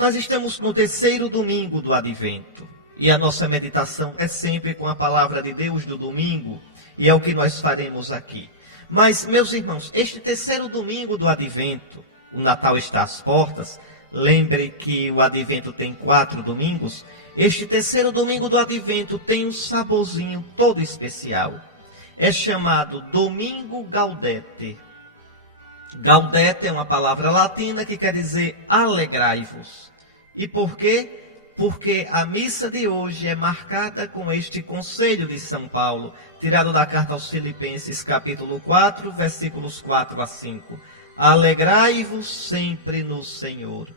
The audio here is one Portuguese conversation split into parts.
Nós estamos no terceiro domingo do Advento e a nossa meditação é sempre com a palavra de Deus do domingo e é o que nós faremos aqui. Mas, meus irmãos, este terceiro domingo do Advento, o Natal está às portas, lembre que o Advento tem 4 domingos, este terceiro domingo do Advento tem um saborzinho todo especial. É chamado Domingo Gaudete. Gaudete é uma palavra latina que quer dizer alegrai-vos. E por quê? Porque a missa de hoje é marcada com este conselho de São Paulo, tirado da carta aos Filipenses, capítulo 4, versículos 4 a 5. Alegrai-vos sempre no Senhor.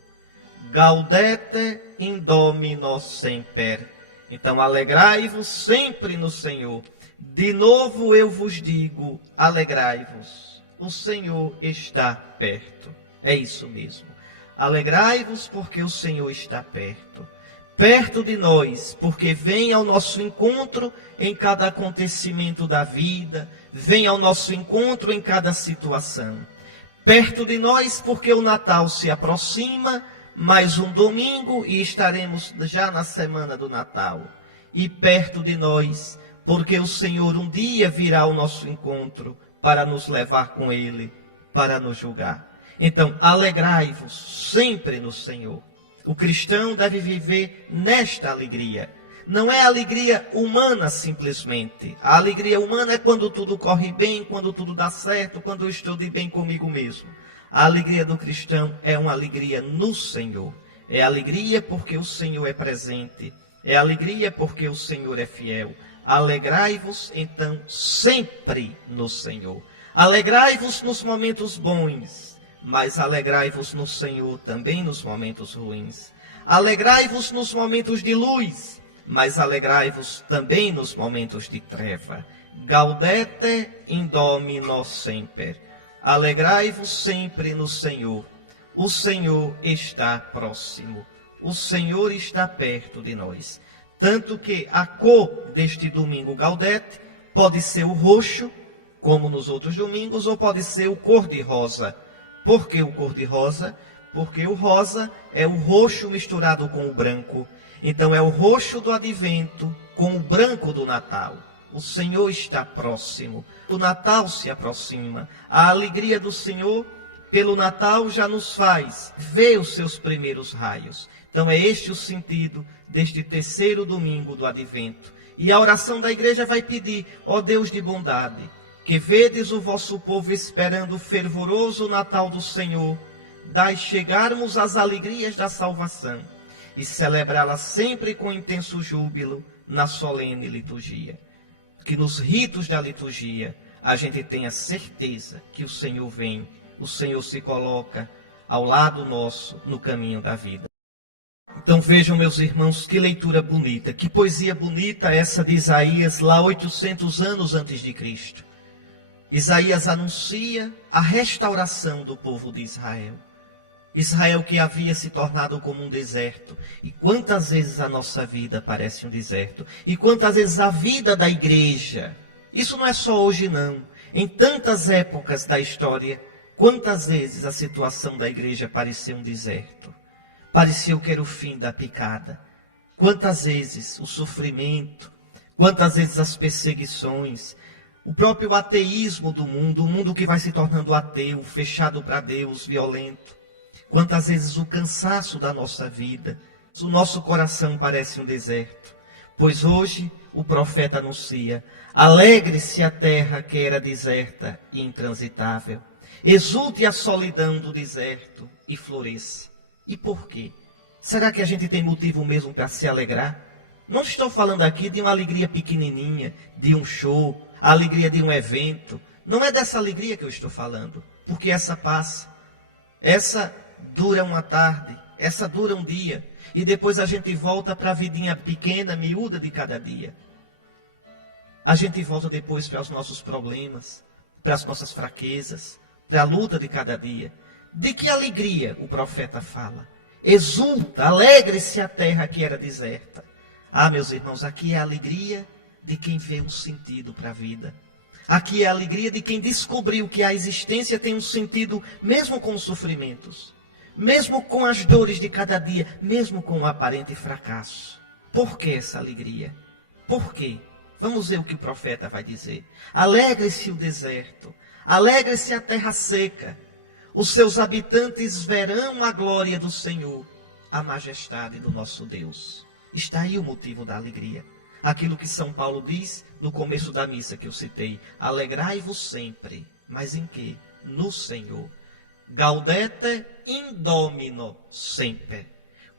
Gaudete in Domino semper. Então, alegrai-vos sempre no Senhor. De novo eu vos digo, alegrai-vos. O Senhor está perto. É isso mesmo. Alegrai-vos porque o Senhor está perto. Perto de nós, porque vem ao nosso encontro em cada acontecimento da vida, vem ao nosso encontro em cada situação. Perto de nós, porque o Natal se aproxima, mais um domingo e estaremos já na semana do Natal. E perto de nós, porque o Senhor um dia virá ao nosso encontro para nos levar com Ele, para nos julgar. Então, alegrai-vos sempre no Senhor. O cristão deve viver nesta alegria. Não é alegria humana simplesmente. A alegria humana é quando tudo corre bem, quando tudo dá certo, quando eu estou de bem comigo mesmo. A alegria do cristão é uma alegria no Senhor. É alegria porque o Senhor é presente. É alegria porque o Senhor é fiel. Alegrai-vos, então, sempre no Senhor. Alegrai-vos nos momentos bons, mas alegrai-vos no Senhor também nos momentos ruins. Alegrai-vos nos momentos de luz, mas alegrai-vos também nos momentos de treva. Gaudete in Domino semper. Alegrai-vos sempre no Senhor. O Senhor está próximo. O Senhor está perto de nós. Tanto que a cor deste domingo Gaudete pode ser o roxo, como nos outros domingos, ou pode ser o cor-de-rosa. Por que o cor-de-rosa? Porque o rosa é o roxo misturado com o branco. Então é o roxo do Advento com o branco do Natal. O Senhor está próximo. O Natal se aproxima. A alegria do Senhor pelo Natal já nos faz ver os seus primeiros raios. Então é este o sentido deste terceiro domingo do Advento. E a oração da igreja vai pedir, ó Deus de bondade, que vedes o vosso povo esperando o fervoroso Natal do Senhor, dai chegarmos às alegrias da salvação e celebrá-la sempre com intenso júbilo na solene liturgia. Que nos ritos da liturgia a gente tenha certeza que o Senhor vem, o Senhor se coloca ao lado nosso no caminho da vida. Então vejam, meus irmãos, que leitura bonita, que poesia bonita essa de Isaías, lá 800 anos antes de Cristo. Isaías anuncia a restauração do povo de Israel. Israel que havia se tornado como um deserto. E quantas vezes a nossa vida parece um deserto? E quantas vezes a vida da igreja? Isso não é só hoje não. Em tantas épocas da história, quantas vezes a situação da igreja parecia um deserto? Pareceu que era o fim da picada. Quantas vezes o sofrimento, quantas vezes as perseguições, o próprio ateísmo do mundo, o mundo que vai se tornando ateu, fechado para Deus, violento. Quantas vezes o cansaço da nossa vida, o nosso coração parece um deserto. Pois hoje o profeta anuncia, alegre-se a terra que era deserta e intransitável. Exulte a solidão do deserto e floresça. E por quê? Será que a gente tem motivo mesmo para se alegrar? Não estou falando aqui de uma alegria pequenininha, de um show, a alegria de um evento. Não é dessa alegria que eu estou falando, porque essa passa. Essa dura uma tarde, essa dura um dia, e depois a gente volta para a vidinha pequena, miúda de cada dia. A gente volta depois para os nossos problemas, para as nossas fraquezas, para a luta de cada dia. De que alegria o profeta fala? Exulta, alegre-se a terra que era deserta. Ah, meus irmãos, aqui é a alegria de quem vê um sentido para a vida. Aqui é a alegria de quem descobriu que a existência tem um sentido mesmo com os sofrimentos. mesmo com as dores de cada dia, mesmo com o aparente fracasso. Por que essa alegria? Por quê? Vamos ver o que o profeta vai dizer. Alegre-se o deserto, alegre-se a terra seca. Os seus habitantes verão a glória do Senhor, a majestade do nosso Deus. Está aí o motivo da alegria. Aquilo que São Paulo diz no começo da missa que eu citei. Alegrai-vos sempre. Mas em quê? No Senhor. Gaudete in Domino sempre.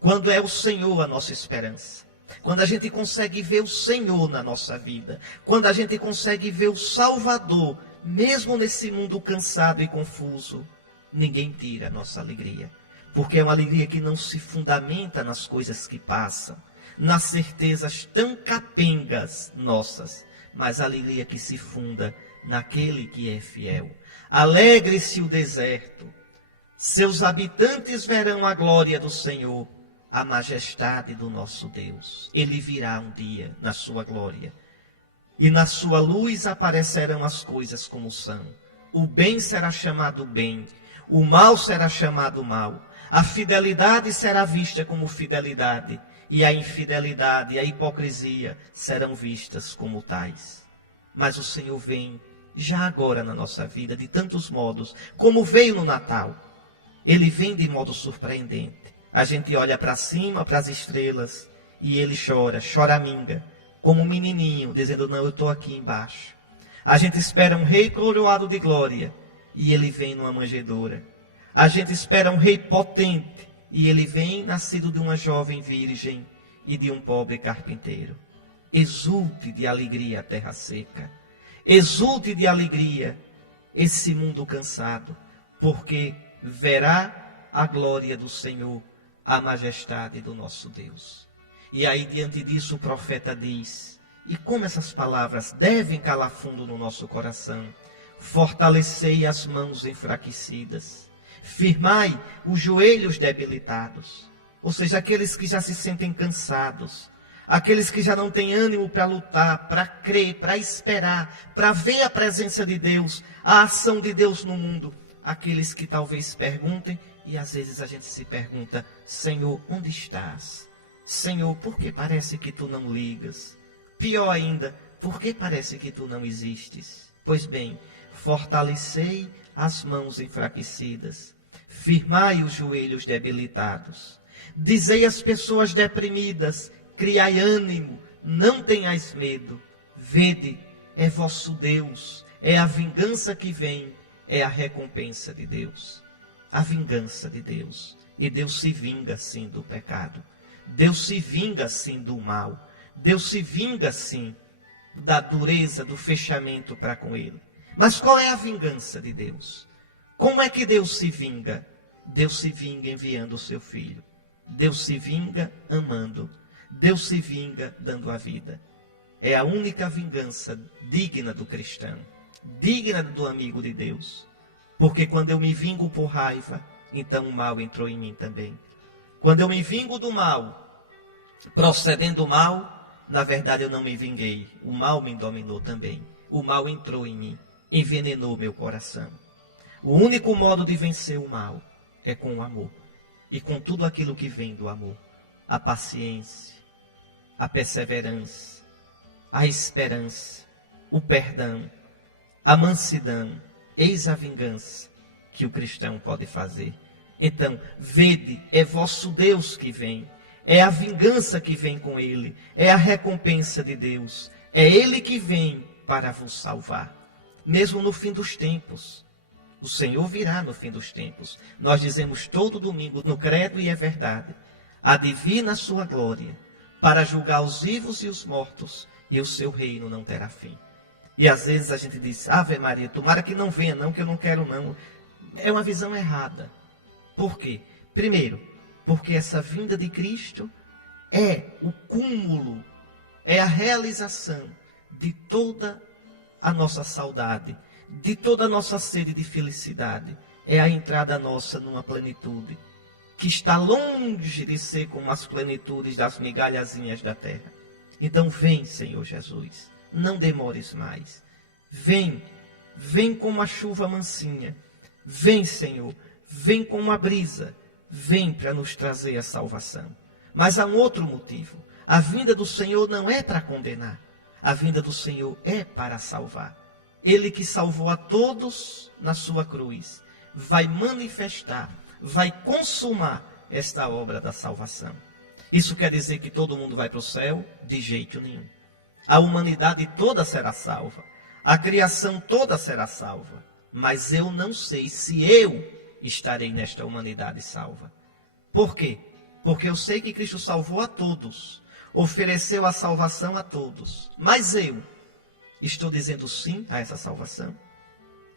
Quando é o Senhor a nossa esperança. Quando a gente consegue ver o Senhor na nossa vida. Quando a gente consegue ver o Salvador, mesmo nesse mundo cansado e confuso, ninguém tira a nossa alegria. Porque é uma alegria que não se fundamenta nas coisas que passam, nas certezas tão capengas nossas, mas a alegria que se funda naquele que é fiel. Alegre-se o deserto, seus habitantes verão a glória do Senhor, a majestade do nosso Deus. Ele virá um dia na sua glória, e na sua luz aparecerão as coisas como são. O bem será chamado bem, o mal será chamado mal, a fidelidade será vista como fidelidade, e a infidelidade e a hipocrisia serão vistas como tais. Mas o Senhor vem já agora na nossa vida, de tantos modos, como veio no Natal. Ele vem de modo surpreendente. A gente olha para cima, para as estrelas, e ele chora, choraminga, como um menininho, dizendo, não, eu estou aqui embaixo. A gente espera um rei coroado de glória, e ele vem numa manjedoura. A gente espera um rei potente, e ele vem nascido de uma jovem virgem e de um pobre carpinteiro. Exulte de alegria a terra seca. Exulte de alegria esse mundo cansado, porque verá a glória do Senhor, a majestade do nosso Deus. E aí, diante disso, o profeta diz, e como essas palavras devem calar fundo no nosso coração: fortalecei as mãos enfraquecidas, firmai os joelhos debilitados. Ou seja, aqueles que já se sentem cansados, aqueles que já não têm ânimo para lutar, para crer, para esperar, para ver a presença de Deus, a ação de Deus no mundo. Aqueles que talvez perguntem, e às vezes a gente se pergunta, Senhor, onde estás? Senhor, por que parece que tu não ligas? Pior ainda, por que parece que tu não existes? Pois bem, fortalecei as mãos enfraquecidas, firmai os joelhos debilitados, dizei às pessoas deprimidas, criai ânimo, não tenhais medo, vede, é vosso Deus, é a vingança que vem, é a recompensa de Deus. A vingança de Deus. E Deus se vinga sim do pecado. Deus se vinga sim do mal. Deus se vinga sim da dureza, do fechamento para com Ele. Mas qual é a vingança de Deus? Como é que Deus se vinga? Deus se vinga enviando o seu Filho. Deus se vinga amando. Deus se vinga dando a vida. É a única vingança digna do cristão, digna do amigo de Deus. Porque quando eu me vingo por raiva, então o mal entrou em mim também. Quando eu me vingo do mal, procedendo do mal, na verdade eu não me vinguei. O mal me dominou também. O mal entrou em mim, envenenou meu coração. O único modo de vencer o mal é com o amor. E com tudo aquilo que vem do amor. A paciência, a perseverança, a esperança, o perdão, a mansidão. Eis a vingança que o cristão pode fazer. Então, vede, é vosso Deus que vem. É a vingança que vem com Ele. É a recompensa de Deus. É Ele que vem para vos salvar. Mesmo no fim dos tempos. O Senhor virá no fim dos tempos. Nós dizemos todo domingo no credo, e é verdade. Há de vir na sua glória, para julgar os vivos e os mortos, e o seu reino não terá fim. E às vezes a gente diz, Ave Maria, tomara que não venha não, que eu não quero não. É uma visão errada. Por quê? Primeiro, porque essa vinda de Cristo é o cúmulo, é a realização de toda a nossa saudade, de toda a nossa sede de felicidade. É a entrada nossa numa plenitude, que está longe de ser como as plenitudes das migalhazinhas da terra. Então vem, Senhor Jesus. Não demores mais. Vem, vem como a chuva mansinha. Vem, Senhor, vem como a brisa. vem para nos trazer a salvação. Mas há um outro motivo. A vinda do Senhor não é para condenar. A vinda do Senhor é para salvar. Ele que salvou a todos na sua cruz, vai manifestar, vai consumar esta obra da salvação. Isso quer dizer que todo mundo vai para o céu? De jeito nenhum. A humanidade toda será salva. A criação toda será salva. Mas eu não sei se eu estarei nesta humanidade salva. Por quê? Porque eu sei que Cristo salvou a todos. Ofereceu a salvação a todos. Mas eu estou dizendo sim a essa salvação?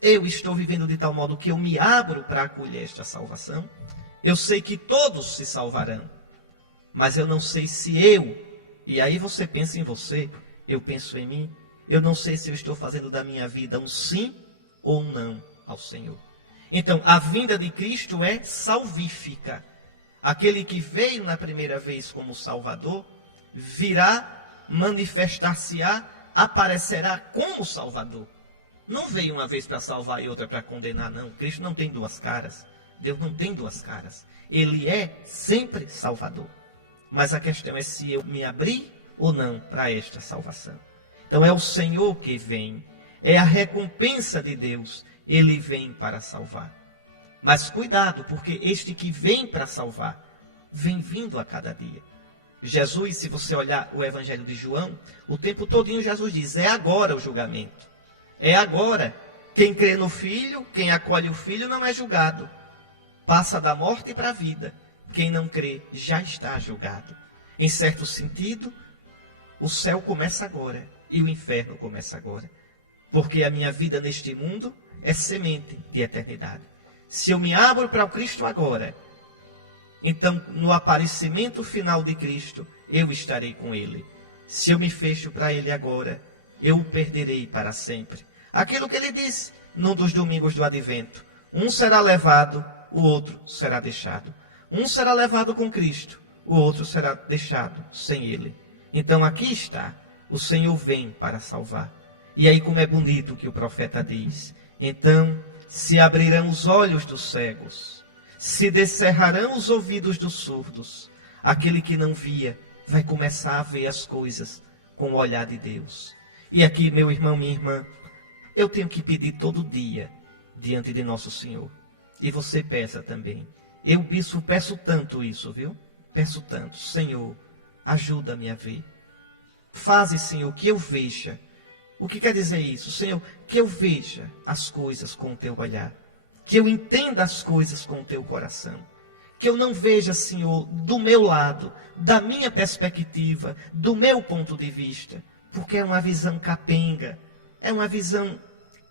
Eu estou vivendo de tal modo que eu me abro para acolher esta salvação? Eu sei que todos se salvarão. Mas eu não sei se eu, e aí você pensa em você, eu penso em mim, eu não sei se eu estou fazendo da minha vida um sim ou um não ao Senhor. Então, a vinda de Cristo é salvífica. Aquele que veio na primeira vez como Salvador, virá, manifestar-se-á, aparecerá como Salvador. Não veio uma vez para salvar e outra para condenar, não. Cristo não tem duas caras. Deus não tem duas caras. Ele é sempre Salvador. Mas a questão é se eu me abri ou não para esta salvação. Então é o Senhor que vem. É a recompensa de Deus. Ele vem para salvar. Mas cuidado, porque este que vem para salvar, vem vindo a cada dia. Jesus, se você olhar o Evangelho de João, o tempo todinho Jesus diz, é agora o julgamento. É agora. Quem crê no Filho, quem acolhe o Filho não é julgado. Passa da morte para a vida. Quem não crê já está julgado. Em certo sentido, o céu começa agora e o inferno começa agora. Porque a minha vida neste mundo é semente de eternidade. Se eu me abro para o Cristo agora, então no aparecimento final de Cristo, eu estarei com Ele. Se eu me fecho para Ele agora, eu o perderei para sempre. Aquilo que Ele disse num dos domingos do Advento. Um será levado, o outro será deixado. Um será levado com Cristo, o outro será deixado sem Ele. Então aqui está, o Senhor vem para salvar. E aí como é bonito o que o profeta diz. Então se abrirão os olhos dos cegos, se descerrarão os ouvidos dos surdos. Aquele que não via vai começar a ver as coisas com o olhar de Deus. E aqui, meu irmão, minha irmã, eu tenho que pedir todo dia diante de nosso Senhor. E você peça também. Eu, bispo, peço tanto isso, viu? Peço tanto. Senhor, ajuda-me a ver. Faze, Senhor, que eu veja. O que quer dizer isso? Senhor, que eu veja as coisas com o teu olhar. Que eu entenda as coisas com o teu coração. Que eu não veja, Senhor, do meu lado, da minha perspectiva, do meu ponto de vista. Porque é uma visão capenga. É uma visão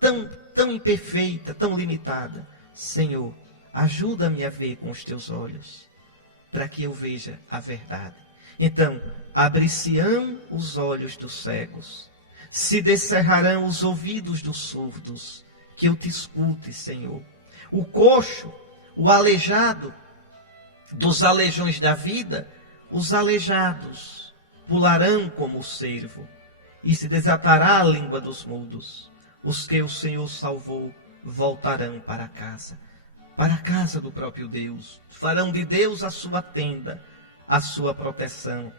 tão imperfeita, tão limitada. Senhor, ajuda-me a ver com os teus olhos, para que eu veja a verdade. Então, abrir-se-ão os olhos dos cegos, se descerrarão os ouvidos dos surdos, que eu te escute, Senhor. O coxo, o aleijado, dos aleijões da vida, os aleijados pularão como o cervo, e se desatará a língua dos mudos. Os que o Senhor salvou voltarão para a casa do próprio Deus. Farão de Deus a sua tenda, a sua proteção,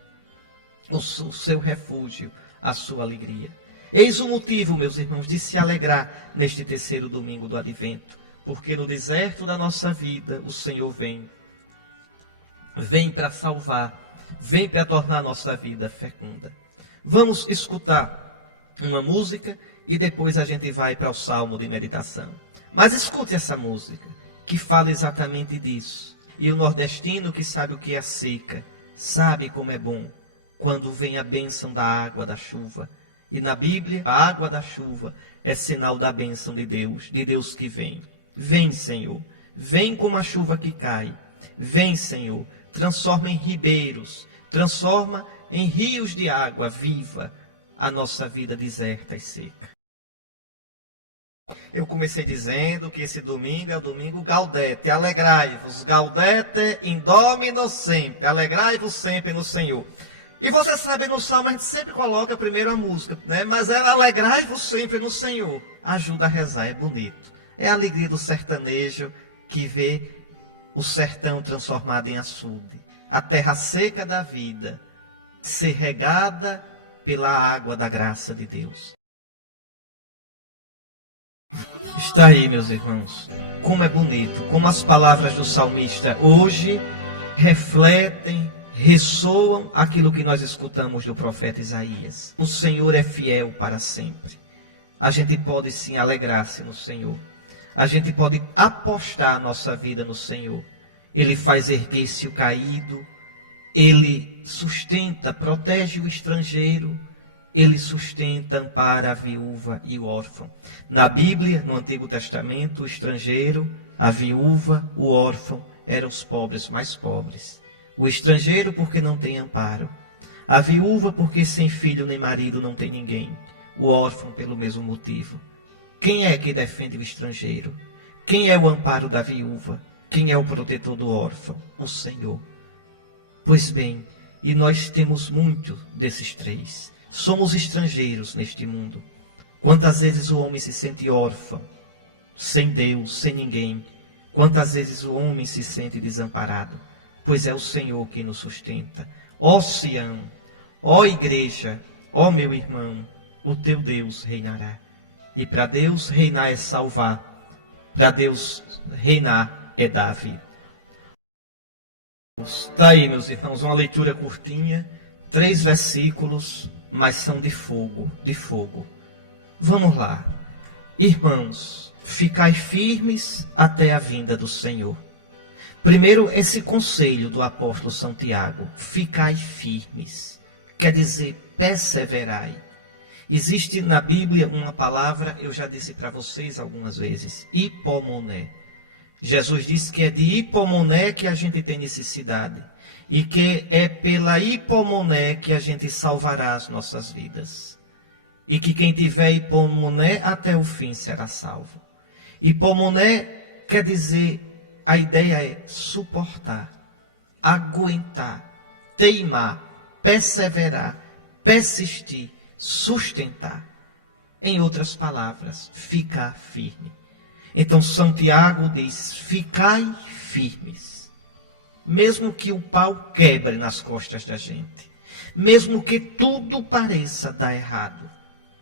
o seu refúgio, a sua alegria. Eis o motivo, meus irmãos, de se alegrar neste terceiro domingo do Advento, porque no deserto da nossa vida o Senhor vem para salvar, vem para tornar a nossa vida fecunda. Vamos escutar uma música e depois a gente vai para o salmo de meditação. Mas escute essa música, que fala exatamente disso. E o nordestino que sabe o que é seca, sabe como é bom quando vem a bênção da água da chuva. E na Bíblia, a água da chuva é sinal da bênção de Deus que vem. Vem, Senhor, vem como a chuva que cai. Vem, Senhor, transforma em ribeiros, transforma em rios de água viva a nossa vida deserta e seca. Eu comecei dizendo que esse domingo é o domingo Gaudete. Alegrai-vos, Gaudete in Domino sempre. Alegrai-vos sempre no Senhor. E você sabe, no Salmo a gente sempre coloca primeiro a música, né? Mas é alegrai-vos sempre no Senhor. Ajuda a rezar, é bonito. É a alegria do sertanejo que vê o sertão transformado em açude, a terra seca da vida ser regada pela água da graça de Deus. Está aí, meus irmãos, como é bonito, como as palavras do salmista hoje refletem, ressoam aquilo que nós escutamos do profeta Isaías. O Senhor é fiel para sempre. A gente pode sim alegrar-se no Senhor. A gente pode apostar a nossa vida no Senhor. Ele faz erguer-se o caído, Ele sustenta, protege o estrangeiro, Ele sustenta, ampara a viúva e o órfão. Na Bíblia, no Antigo Testamento, o estrangeiro, a viúva, o órfão eram os pobres mais pobres. O estrangeiro porque não tem amparo. A viúva porque sem filho nem marido não tem ninguém. O órfão pelo mesmo motivo. Quem é que defende o estrangeiro? Quem é o amparo da viúva? Quem é o protetor do órfão? O Senhor. Pois bem, e nós temos muito desses três. Somos estrangeiros neste mundo. Quantas vezes o homem se sente órfão, sem Deus, sem ninguém? Quantas vezes o homem se sente desamparado? Pois é o Senhor que nos sustenta. Ó Sião, ó igreja, ó meu irmão, o teu Deus reinará. E para Deus reinar é salvar. Para Deus reinar é dar a vida. Está aí, meus irmãos, uma leitura curtinha, 3 versículos, mas são de fogo, de fogo. Vamos lá. Irmãos, ficai firmes até a vinda do Senhor. Primeiro, esse conselho do apóstolo Santiago, ficai firmes, quer dizer, perseverai. Existe na Bíblia uma palavra, eu já disse para vocês algumas vezes, hipomoné. Jesus disse que é de hipomoné que a gente tem necessidade. E que é pela hipomoné que a gente salvará as nossas vidas. E que quem tiver hipomoné até o fim será salvo. Hipomoné quer dizer, a ideia é suportar, aguentar, teimar, perseverar, persistir, sustentar. Em outras palavras, ficar firme. Então Santiago diz, ficai firmes. Mesmo que o pau quebre nas costas da gente. Mesmo que tudo pareça dar errado.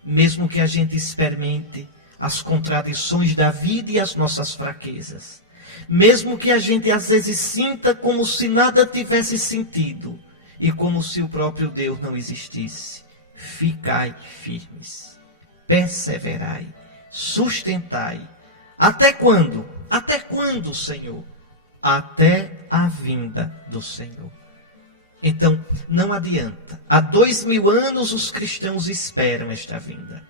Mesmo que a gente experimente as contradições da vida e as nossas fraquezas. Mesmo que a gente às vezes sinta como se nada tivesse sentido. E como se o próprio Deus não existisse. Ficai firmes. Perseverai. Sustentai. Até quando? Até quando, Senhor? Até a vinda do Senhor. Então, não adianta. Há 2000 anos os cristãos esperam esta vinda.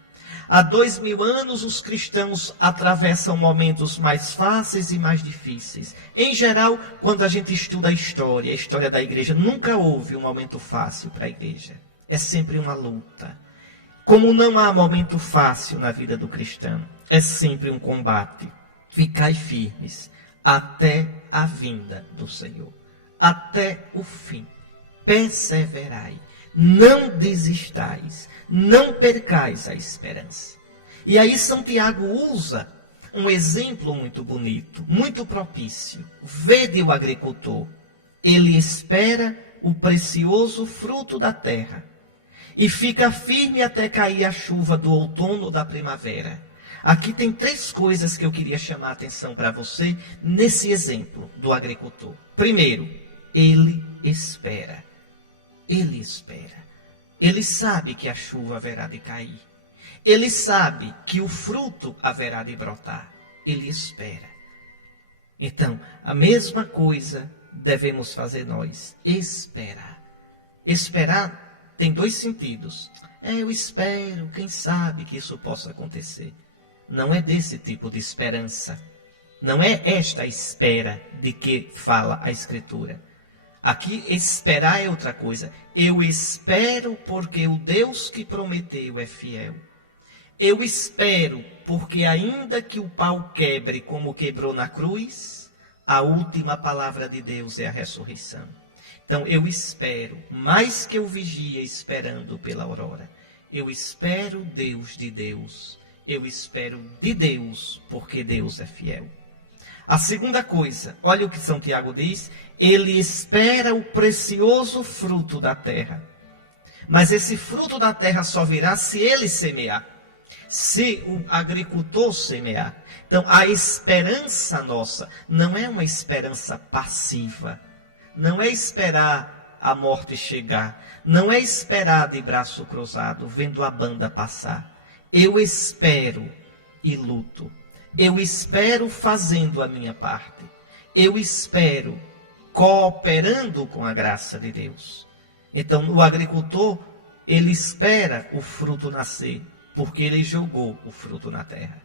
Há 2000 anos os cristãos atravessam momentos mais fáceis e mais difíceis. Em geral, quando a gente estuda a história da igreja, nunca houve um momento fácil para a igreja. É sempre uma luta. Como não há momento fácil na vida do cristão, é sempre um combate. Ficai firmes até a vinda do Senhor. Até o fim. Perseverai. Não desistais. Não percais a esperança. E aí Santiago usa um exemplo muito bonito, muito propício. Vede o agricultor. Ele espera o precioso fruto da terra. E fica firme até cair a chuva do outono ou da primavera. Aqui tem 3 coisas que eu queria chamar a atenção para você nesse exemplo do agricultor. Primeiro, ele espera. Ele espera. Ele sabe que a chuva haverá de cair. Ele sabe que o fruto haverá de brotar. Ele espera. Então, a mesma coisa devemos fazer nós. Esperar. Esperar tem 2 sentidos. Eu espero, quem sabe que isso possa acontecer. Não é desse tipo de esperança. Não é esta espera de que fala a Escritura. Aqui, esperar é outra coisa. Eu espero porque o Deus que prometeu é fiel. Eu espero porque ainda que o pau quebre como quebrou na cruz, a última palavra de Deus é a ressurreição. Então, eu espero, mais que eu vigie esperando pela aurora. Eu espero Deus de Deus. Eu espero de Deus, porque Deus é fiel. A segunda coisa, olha o que São Tiago diz, ele espera o precioso fruto da terra. Mas esse fruto da terra só virá se ele semear, se o agricultor semear. Então, a esperança nossa não é uma esperança passiva, não é esperar a morte chegar, não é esperar de braço cruzado, vendo a banda passar. Eu espero e luto. Eu espero fazendo a minha parte. Eu espero cooperando com a graça de Deus. Então, o agricultor, ele espera o fruto nascer, porque ele jogou o fruto na terra.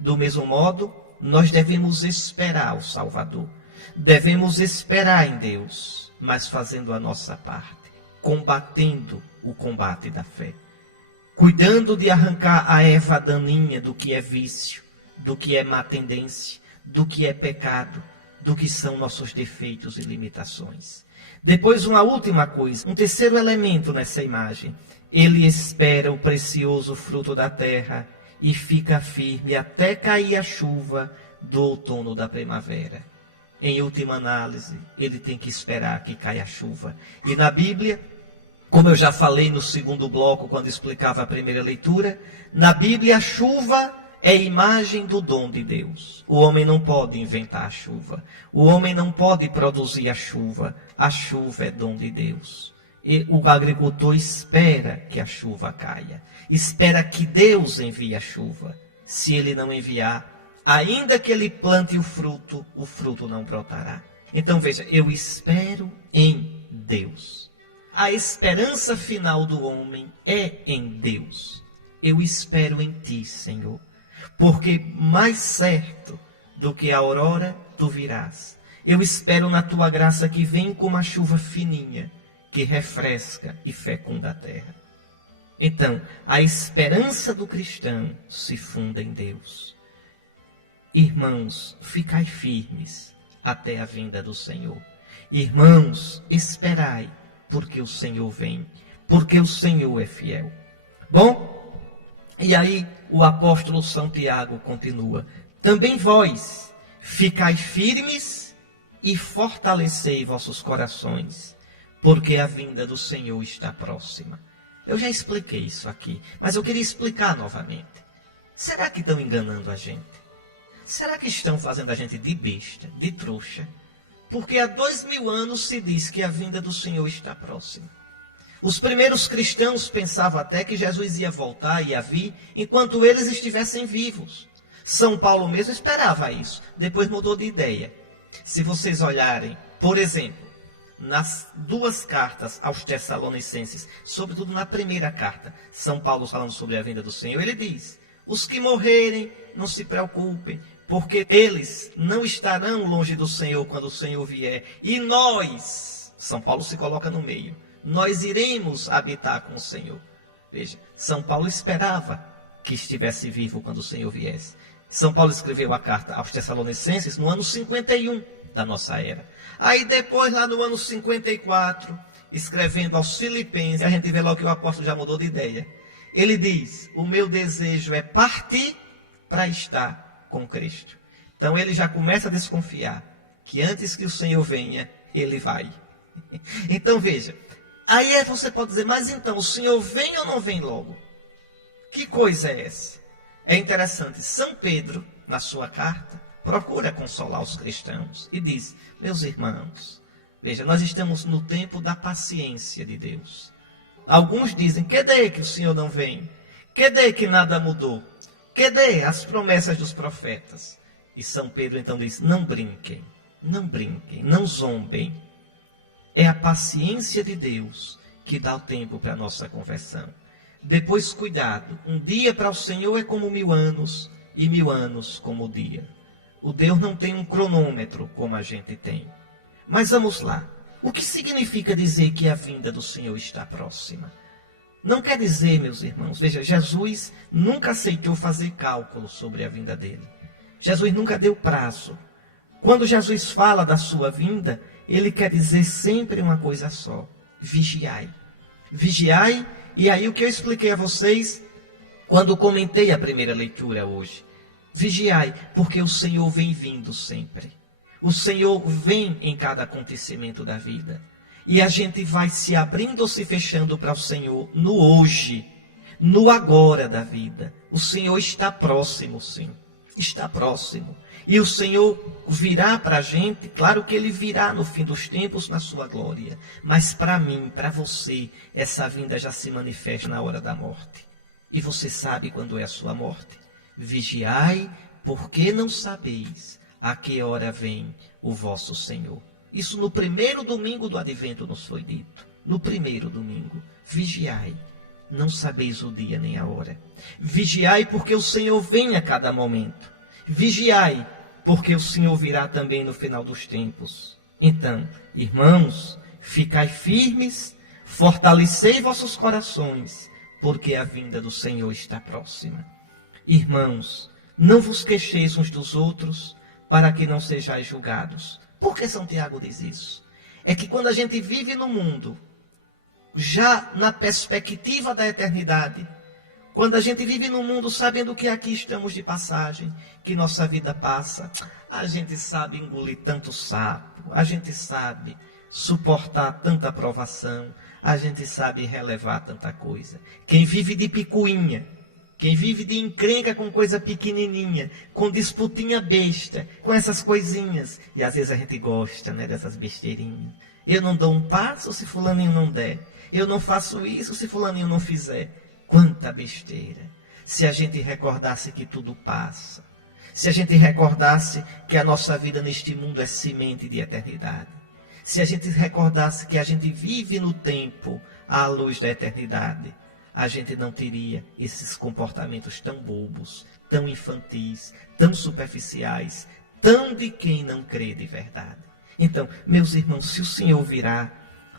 Do mesmo modo, nós devemos esperar o Salvador. Devemos esperar em Deus, mas fazendo a nossa parte, combatendo o combate da fé. Cuidando de arrancar a erva daninha do que é vício, do que é má tendência, do que é pecado, do que são nossos defeitos e limitações. Depois, uma última coisa, um terceiro elemento nessa imagem. Ele espera o precioso fruto da terra e fica firme até cair a chuva do outono ou da primavera. Em última análise, ele tem que esperar que caia a chuva. E na Bíblia, como eu já falei no segundo bloco, quando explicava a primeira leitura, na Bíblia a chuva é imagem do dom de Deus. O homem não pode inventar a chuva. O homem não pode produzir a chuva. A chuva é dom de Deus. E o agricultor espera que a chuva caia. Espera que Deus envie a chuva. Se ele não enviar, ainda que ele plante o fruto não brotará. Então veja, eu espero em Deus. A esperança final do homem é em Deus. Eu espero em ti, Senhor. Porque mais certo do que a aurora, tu virás. Eu espero na tua graça que vem como a chuva fininha, que refresca e fecunda a terra. Então, a esperança do cristão se funda em Deus. Irmãos, ficai firmes até a vinda do Senhor. Irmãos, esperai, porque o Senhor vem, porque o Senhor é fiel. Bom, e aí o apóstolo São Tiago continua. Também vós, ficai firmes e fortalecei vossos corações, porque a vinda do Senhor está próxima. Eu já expliquei isso aqui, mas eu queria explicar novamente. Será que estão enganando a gente? Será que estão fazendo a gente de besta, de trouxa? Porque há 2000 anos se diz que a vinda do Senhor está próxima. Os primeiros cristãos pensavam até que Jesus ia voltar, ia vir, enquanto eles estivessem vivos. São Paulo mesmo esperava isso, depois mudou de ideia. Se vocês olharem, por exemplo, nas duas cartas aos Tessalonicenses, sobretudo na primeira carta, São Paulo falando sobre a vinda do Senhor, ele diz, os que morrerem, não se preocupem, porque eles não estarão longe do Senhor quando o Senhor vier. E nós, São Paulo se coloca no meio, nós iremos habitar com o Senhor. Veja, São Paulo esperava que estivesse vivo quando o Senhor viesse. São Paulo escreveu a carta aos Tessalonicenses no ano 51 da nossa era. Aí depois, lá no ano 54, escrevendo aos Filipenses, a gente vê logo que o apóstolo já mudou de ideia. Ele diz, o meu desejo é partir para estar com Cristo. Então ele já começa a desconfiar que antes que o Senhor venha, ele vai. Então veja, aí você pode dizer, mas então o Senhor vem ou não vem logo? Que coisa é essa? É interessante, São Pedro, na sua carta, procura consolar os cristãos e diz, meus irmãos, veja, nós estamos no tempo da paciência de Deus. Alguns dizem, cadê que o Senhor não vem? Cadê que nada mudou? Cadê as promessas dos profetas? E São Pedro então diz, não brinquem, não zombem. É a paciência de Deus que dá o tempo para a nossa conversão. Depois, cuidado, um dia para o Senhor é como 1000 anos, e 1000 anos como o dia. O Deus não tem um cronômetro como a gente tem. Mas vamos lá. O que significa dizer que a vinda do Senhor está próxima? Não quer dizer, meus irmãos, veja, Jesus nunca aceitou fazer cálculo sobre a vinda dele. Jesus nunca deu prazo. Quando Jesus fala da sua vinda, ele quer dizer sempre uma coisa só. Vigiai. Vigiai, e aí o que eu expliquei a vocês, quando comentei a primeira leitura hoje. Vigiai, porque o Senhor vem vindo sempre. O Senhor vem em cada acontecimento da vida. E a gente vai se abrindo ou se fechando para o Senhor no hoje, no agora da vida. O Senhor está próximo, sim. Está próximo. E o Senhor virá para a gente, claro que Ele virá no fim dos tempos na sua glória. Mas para mim, para você, essa vinda já se manifesta na hora da morte. E você sabe quando é a sua morte. Vigiai, porque não sabeis a que hora vem o vosso Senhor. Isso no primeiro domingo do Advento nos foi dito. No primeiro domingo. Vigiai, não sabeis o dia nem a hora. Vigiai, porque o Senhor vem a cada momento. Vigiai, porque o Senhor virá também no final dos tempos. Então, irmãos, ficai firmes, fortalecei vossos corações, porque a vinda do Senhor está próxima. Irmãos, não vos queixeis uns dos outros, para que não sejais julgados. Por que São Tiago diz isso? É que quando a gente vive no mundo, já na perspectiva da eternidade, quando a gente vive no mundo sabendo que aqui estamos de passagem, que nossa vida passa, a gente sabe engolir tanto sapo, a gente sabe suportar tanta provação, a gente sabe relevar tanta coisa. Quem vive de picuinha, quem vive de encrenca com coisa pequenininha, com disputinha besta, com essas coisinhas, e às vezes a gente gosta, né, dessas besteirinhas. Eu não dou um passo se fulaninho não der. Eu não faço isso se fulaninho não fizer. Quanta besteira. Se a gente recordasse que tudo passa. Se a gente recordasse que a nossa vida neste mundo é semente de eternidade. Se a gente recordasse que a gente vive no tempo à luz da eternidade, a gente não teria esses comportamentos tão bobos, tão infantis, tão superficiais, tão de quem não crê de verdade. Então, meus irmãos, se o Senhor virá,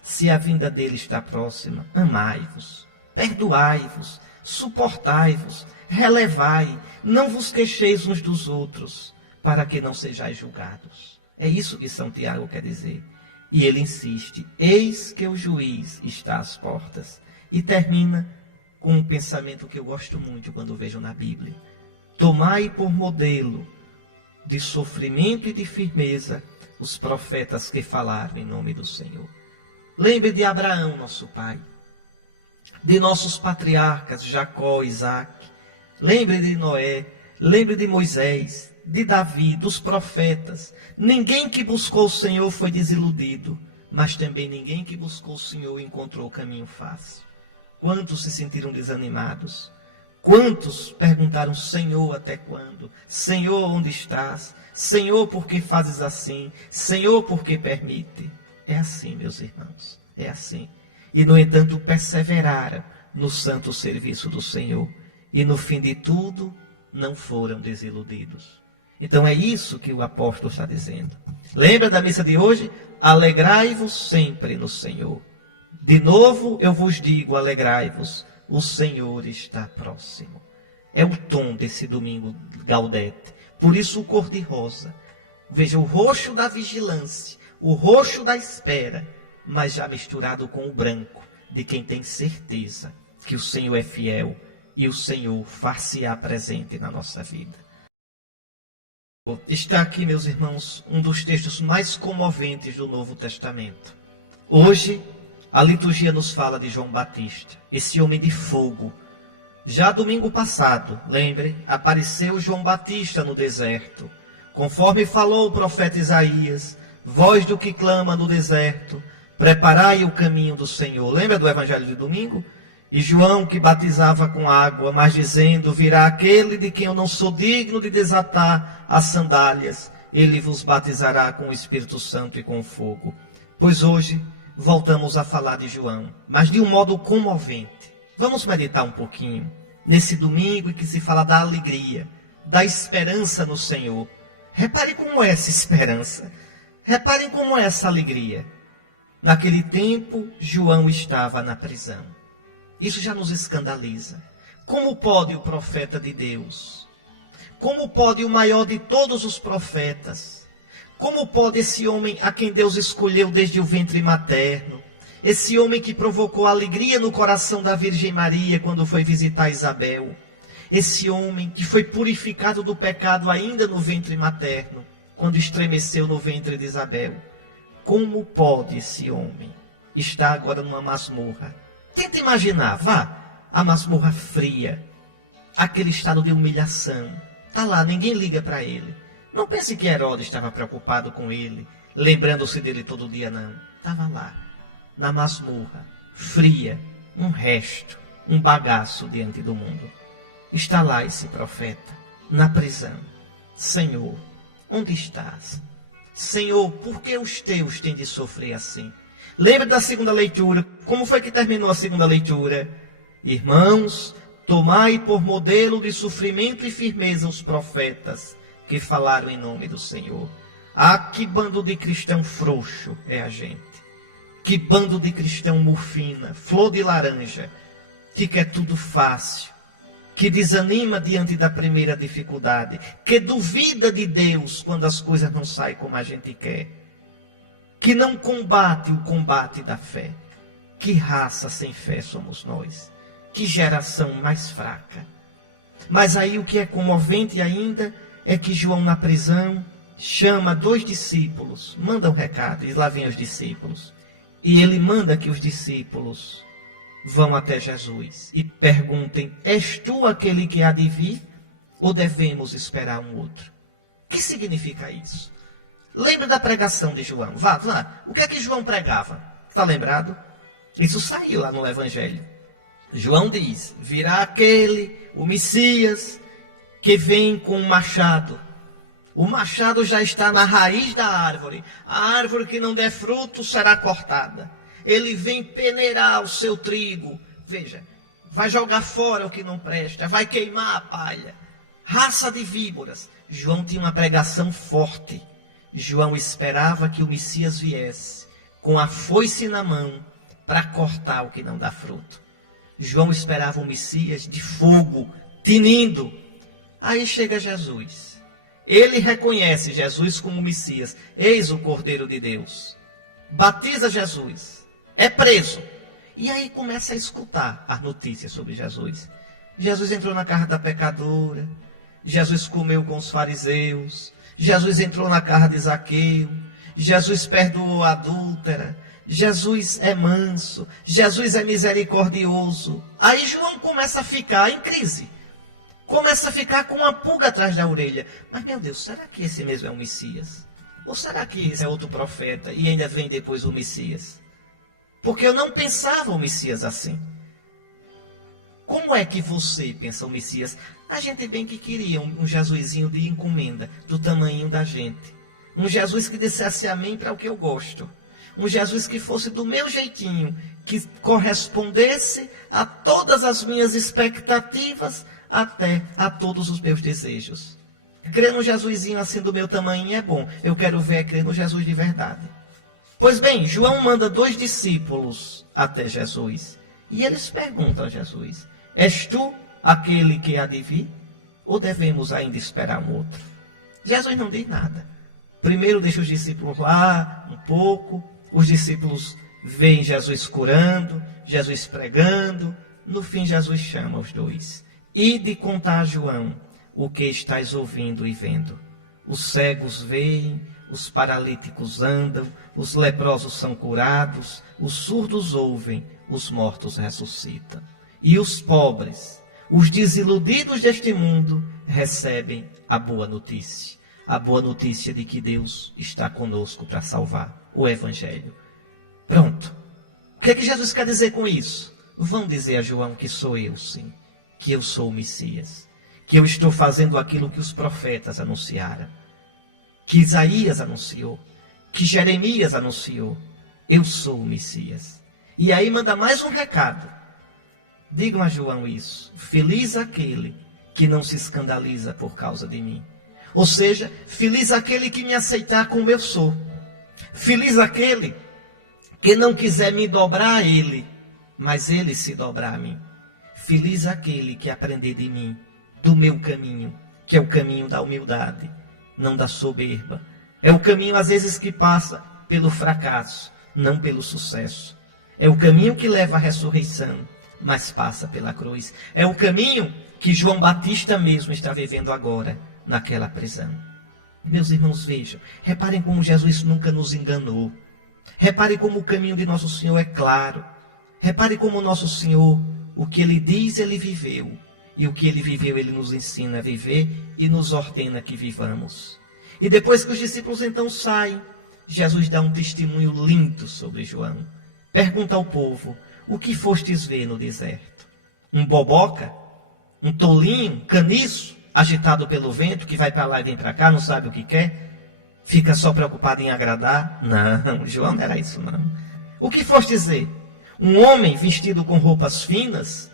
se a vinda dele está próxima, amai-vos, perdoai-vos, suportai-vos, relevai, não vos queixeis uns dos outros, para que não sejais julgados. É isso que São Tiago quer dizer. E ele insiste, eis que o juiz está às portas. E termina com um pensamento que eu gosto muito quando vejo na Bíblia. Tomai por modelo de sofrimento e de firmeza os profetas que falaram em nome do Senhor. Lembre de Abraão, nosso pai, de nossos patriarcas, Jacó, Isaac. Lembre de Noé, lembre de Moisés, de Davi, dos profetas. Ninguém que buscou o Senhor foi desiludido, mas também ninguém que buscou o Senhor encontrou o caminho fácil. Quantos se sentiram desanimados? Quantos perguntaram, Senhor, até quando? Senhor, onde estás? Senhor, por que fazes assim? Senhor, por que permite? É assim, meus irmãos, é assim. E, no entanto, perseveraram no santo serviço do Senhor. E, no fim de tudo, não foram desiludidos. Então, é isso que o apóstolo está dizendo. Lembra da missa de hoje? Alegrai-vos sempre no Senhor. De novo, eu vos digo, alegrai-vos. O Senhor está próximo. É o tom desse domingo Gaudete. Por isso o cor-de-rosa. Veja, o roxo da vigilância, o roxo da espera, mas já misturado com o branco de quem tem certeza que o Senhor é fiel e o Senhor far-se-á presente na nossa vida. Está aqui, meus irmãos, um dos textos mais comoventes do Novo Testamento. Hoje, a liturgia nos fala de João Batista, esse homem de fogo. Já domingo passado, lembre, apareceu João Batista no deserto. Conforme falou o profeta Isaías, voz do que clama no deserto, preparai o caminho do Senhor. Lembra do evangelho de domingo? E João que batizava com água, mas dizendo, virá aquele de quem eu não sou digno de desatar as sandálias. Ele vos batizará com o Espírito Santo e com fogo. Pois hoje voltamos a falar de João, mas de um modo comovente. Vamos meditar um pouquinho nesse domingo em que se fala da alegria, da esperança no Senhor. Reparem como é essa esperança. Reparem como é essa alegria. Naquele tempo, João estava na prisão. Isso já nos escandaliza. Como pode o profeta de Deus? Como pode o maior de todos os profetas? Como pode esse homem a quem Deus escolheu desde o ventre materno? Esse homem que provocou alegria no coração da Virgem Maria quando foi visitar Isabel? esse homem que foi purificado do pecado ainda no ventre materno, quando estremeceu no ventre de Isabel. Como pode esse homem estar agora numa masmorra? Tenta imaginar, vá, a masmorra fria, aquele estado de humilhação. Está lá, ninguém liga para ele. Não pense que Herodes estava preocupado com ele, lembrando-se dele todo dia, não. Estava lá, na masmorra, fria, um resto, um bagaço diante do mundo. Está lá esse profeta, na prisão. Senhor, onde estás? Senhor, por que os teus têm de sofrer assim? Lembre da segunda leitura. Como foi que terminou a segunda leitura? Irmãos, tomai por modelo de sofrimento e firmeza os profetas que falaram em nome do Senhor. Ah, que bando de cristão frouxo é a gente. Que bando de cristão mufina, flor de laranja, que quer tudo fácil, que desanima diante da primeira dificuldade, que duvida de Deus quando as coisas não saem como a gente quer, que não combate o combate da fé. Que raça sem fé somos nós, que geração mais fraca. Mas aí o que é comovente ainda é que João na prisão chama 2 discípulos, manda um recado, e lá vem os discípulos, e ele manda que os discípulos vão até Jesus e perguntem: és tu aquele que há de vir, ou devemos esperar um outro? O que significa isso? Lembre da pregação de João. Vá. O que é que João pregava? Está lembrado? Isso saiu lá no Evangelho. João diz: virá aquele, o Messias, que vem com um machado. O machado já está na raiz da árvore. A árvore que não der fruto será cortada. Ele vem peneirar o seu trigo. Veja, vai jogar fora o que não presta, vai queimar a palha. Raça de víboras. João tinha uma pregação forte. João esperava que o Messias viesse com a foice na mão para cortar o que não dá fruto. João esperava o Messias de fogo, tinindo. Aí chega Jesus. Ele reconhece Jesus como Messias. Eis o Cordeiro de Deus. Batiza Jesus. É preso. E aí começa a escutar as notícias sobre Jesus. Jesus entrou na casa da pecadora. Jesus comeu com os fariseus. Jesus entrou na casa de Zaqueu. Jesus perdoou a adúltera. Jesus é manso. Jesus é misericordioso. Aí João começa a ficar em crise. Começa a ficar com uma pulga atrás da orelha. Mas, meu Deus, será que esse mesmo é o Messias? Ou será que esse é outro profeta e ainda vem depois o Messias? Porque eu não pensava o Messias assim. Como é que você pensa o Messias? A gente bem que queria um Jesusinho de encomenda, do tamanho da gente. Um Jesus que dissesse amém para o que eu gosto. Um Jesus que fosse do meu jeitinho, que correspondesse a todas as minhas expectativas, até a todos os meus desejos. Crer no Jesusinho assim do meu tamanho é bom. Eu quero ver crer no Jesus de verdade. Pois bem, João manda 2 discípulos até Jesus. E eles perguntam a Jesus: és tu aquele que há de vir? Ou devemos ainda esperar um outro? Jesus não diz nada. Primeiro deixa os discípulos lá um pouco. Os discípulos veem Jesus curando, Jesus pregando. No fim, Jesus chama os 2. Ide contar a João o que estás ouvindo e vendo. Os cegos veem, os paralíticos andam, os leprosos são curados, os surdos ouvem, os mortos ressuscitam. E os pobres, os desiludidos deste mundo, recebem a boa notícia. A boa notícia de que Deus está conosco para salvar, o Evangelho. Pronto. O que é que Jesus quer dizer com isso? Vão dizer a João que sou eu, sim. Que eu sou o Messias, que eu estou fazendo aquilo que os profetas anunciaram, que Isaías anunciou, que Jeremias anunciou. Eu sou o Messias. E aí manda mais um recado. Digam a João isso: feliz aquele que não se escandaliza por causa de mim. Ou seja, feliz aquele que me aceitar como eu sou. Feliz aquele que não quiser me dobrar a ele, mas ele se dobrar a mim. Feliz aquele que aprender de mim, do meu caminho, que é o caminho da humildade, não da soberba. É o caminho, às vezes, que passa pelo fracasso, não pelo sucesso. É o caminho que leva à ressurreição, mas passa pela cruz. É o caminho que João Batista mesmo está vivendo agora, naquela prisão. Meus irmãos, vejam, reparem como Jesus nunca nos enganou. Reparem como o caminho de nosso Senhor é claro. Reparem como nosso Senhor, o que Ele diz, Ele viveu. E o que Ele viveu, Ele nos ensina a viver e nos ordena que vivamos. E depois que os discípulos então saem, Jesus dá um testemunho lindo sobre João. Pergunta ao povo, o que fostes ver no deserto? Um boboca? Um tolinho? Caniço? Agitado pelo vento, que vai para lá e vem para cá, não sabe o que quer? Fica só preocupado em agradar? Não, João não era isso não. O que fostes ver? Um homem vestido com roupas finas?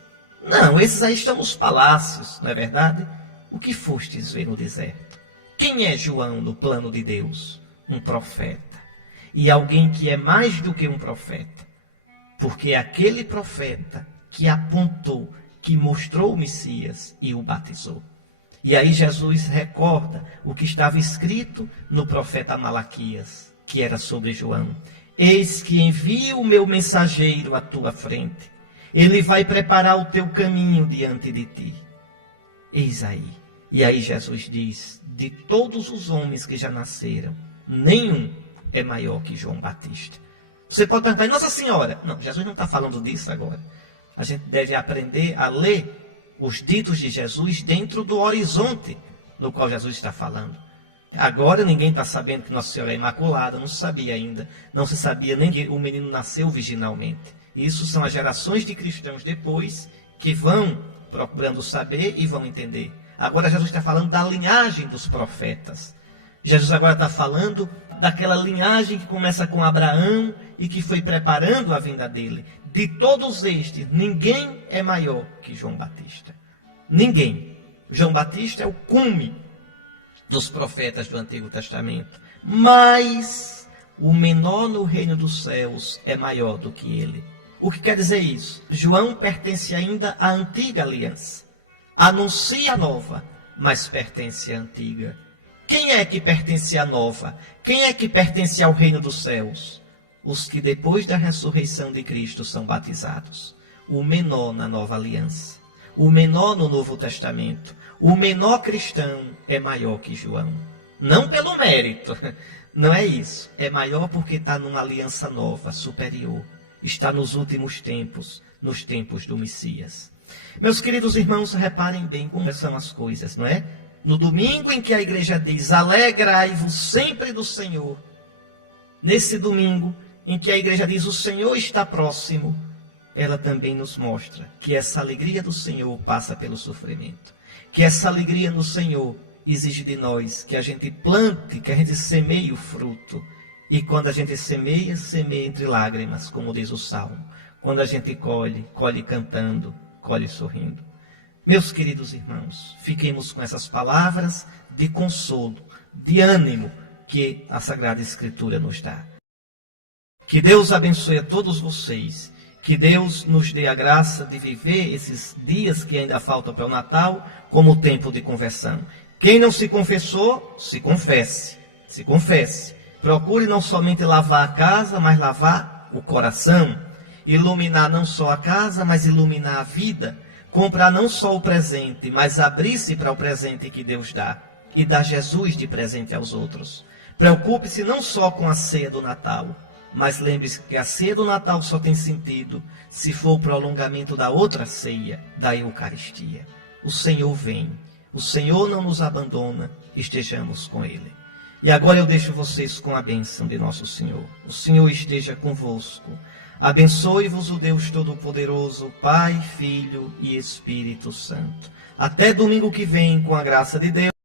Não, esses aí estão nos palácios, não é verdade? O que fostes ver no deserto? Quem é João no plano de Deus? Um profeta. E alguém que é mais do que um profeta. Porque é aquele profeta que apontou, que mostrou o Messias e o batizou. E aí Jesus recorda o que estava escrito no profeta Malaquias, que era sobre João. Eis que envio o meu mensageiro à tua frente. Ele vai preparar o teu caminho diante de ti. Eis aí. E aí Jesus diz, de todos os homens que já nasceram, nenhum é maior que João Batista. Você pode perguntar, Nossa Senhora? Não, Jesus não está falando disso agora. A gente deve aprender a ler os ditos de Jesus dentro do horizonte no qual Jesus está falando. Agora ninguém está sabendo que Nossa Senhora é Imaculada, não se sabia ainda. Não se sabia nem que o menino nasceu virginalmente. Isso são as gerações de cristãos depois que vão procurando saber e vão entender. Agora Jesus está falando da linhagem dos profetas. Jesus agora está falando daquela linhagem que começa com Abraão e que foi preparando a vinda dele. De todos estes, ninguém é maior que João Batista. Ninguém. João Batista é o cume dos profetas do Antigo Testamento. Mas o menor no reino dos céus é maior do que ele. O que quer dizer isso? João pertence ainda à antiga aliança. Anuncia a nova, mas pertence à antiga. Quem é que pertence à nova? Quem é que pertence ao reino dos céus? Os que depois da ressurreição de Cristo são batizados. O menor na nova aliança. O menor no Novo Testamento. O menor cristão é maior que João. Não pelo mérito. Não é isso. É maior porque está numa aliança nova, superior. Está nos últimos tempos, nos tempos do Messias. Meus queridos irmãos, reparem bem como são as coisas, não é? No domingo em que a igreja diz, alegrai-vos sempre do Senhor. Nesse domingo em que a igreja diz, o Senhor está próximo, ela também nos mostra que essa alegria do Senhor passa pelo sofrimento. Que essa alegria no Senhor exige de nós que a gente plante, que a gente semeie o fruto. E quando a gente semeia, semeia entre lágrimas, como diz o Salmo. Quando a gente colhe, colhe cantando, colhe sorrindo. Meus queridos irmãos, fiquemos com essas palavras de consolo, de ânimo que a Sagrada Escritura nos dá. Que Deus abençoe a todos vocês. Que Deus nos dê a graça de viver esses dias que ainda faltam para o Natal como tempo de conversão. Quem não se confessou, se confesse. Se confesse. Procure não somente lavar a casa, mas lavar o coração. Iluminar não só a casa, mas iluminar a vida. Comprar não só o presente, mas abrir-se para o presente que Deus dá. E dar Jesus de presente aos outros. Preocupe-se não só com a ceia do Natal, mas lembre-se que a ceia do Natal só tem sentido se for o prolongamento da outra ceia, da Eucaristia. O Senhor vem. O Senhor não nos abandona. Estejamos com Ele. E agora eu deixo vocês com a bênção de nosso Senhor. O Senhor esteja convosco. Abençoe-vos o Deus Todo-Poderoso, Pai, Filho e Espírito Santo. Até domingo que vem, com a graça de Deus.